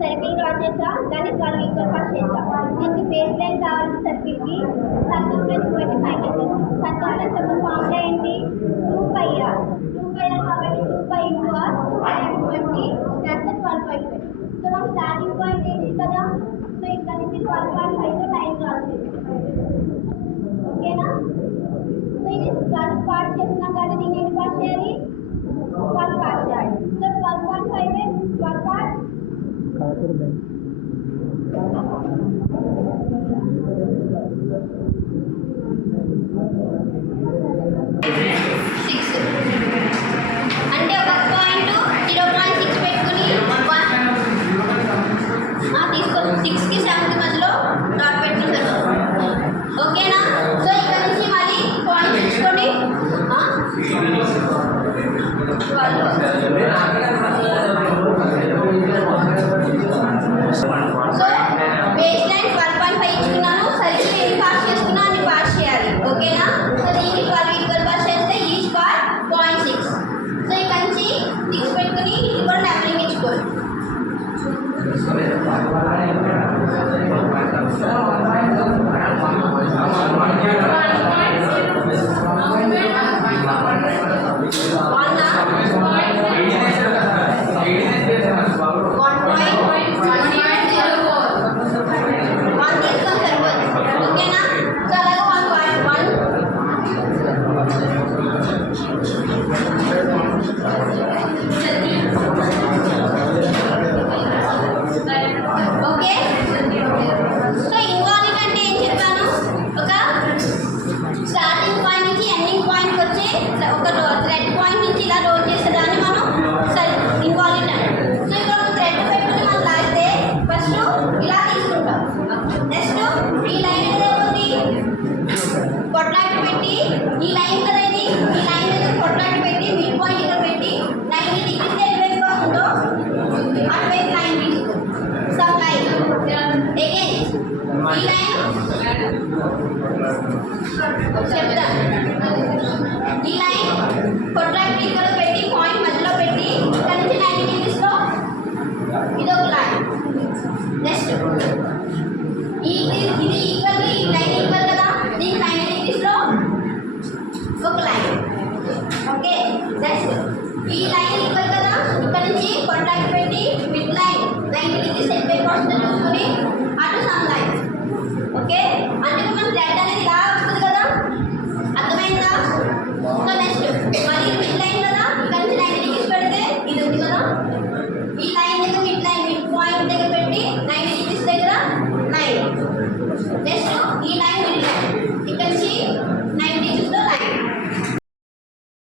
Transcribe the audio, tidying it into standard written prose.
Circle draw చేసా, దాన్ని 12 equal parts చేసా. దీనికి బేస్ లైన్ కావాలి. సర్కిల్కి సర్కంఫరెన్స్ బట్టి ఫైండ్ చేసాను. సర్కంఫరెన్స్ యొక్క ఫార్ములా ఏంటి? 2πr. 2πr కాబట్టి 2π ఇంటూ r 20 12/5. సో మన స్టార్టింగ్ పాయింట్ ఏంటి కదా? సో ఇక్కడ నుంచి 12.5 లైన్ డ్రా చేస్తాం. ఓకేనా? సో ఇది 12 పార్ట్స్ చేస్తున్నాం కదా, దీన్ని ఎన్ని పార్ట్స్ చేయాలి? 12 పార్ట్స్ చేయాలి. సో 12.5 12 పార్ట్స్ అంటే ఒక పాయింట్ 0.6 పెట్టుకుని తీసుకో 6కి 7కి మధ్యలో డాట్ పెట్టుకుంటారు. ఓకేనా? సో ఇక్కడ నుంచి మళ్ళీ పాయింట్ తీసుకోండి. సో బేస్ లైన్ 12.5 ఇచ్చుకున్నాను. సర్కిల్ ఎన్ని పార్ట్స్ చేసుకున్నా అన్ని పార్ట్స్ చేయాలి. ఓకేనా? సో దీనికి 12 ఈక్వల్ పార్ట్స్ చేస్తే ఈచ్ పార్ట్ 0.6. సో ఇక్కడ నుంచి 6 పెట్టుకుని ఇది కూడా నెంబరింగ్ ఇచ్చుకోవాలి. కొట్లాట పెట్టి ఈ లైన్ కదా, ఇది ఈ లైన్ కొట్లాట పెట్టి మిడ్ పాయింట్ ఇక్కడ పెట్టి 90 డిగ్రీస్ ఎటువైపు ఉందో అటువైపు లైన్ తీసుకో. సమ్ లైన్ అగైన్ ఈ లైన్ చెప్తా. ఈ లైన్ కొట్లాట ఇక్కడ పెట్టి పాయింట్ మధ్యలో పెట్టి ఇక్కడ నుంచి 90 డిగ్రీస్లో ఇది ఒక లైన్. నెక్స్ట్ ఇది ఈక్వల్, ఈ లైన్ ఈక్వల్ కదా, దీనికి 90 డిగ్రీస్లో ఒక లైన్. ఓకే, నెక్స్ట్ ఈ లైన్ ఈక్వల్ కదా, ఇక్కడ నుంచి కాంటాక్ట్ పెట్టి మిడ్ లైన్ 90 డిగ్రీస్ ఎటువైపు వస్తుందో చూసుకొని అటు సమ్ లైన్. ఓకే, అందుకే మనం రెడ్ అనేది ఇలా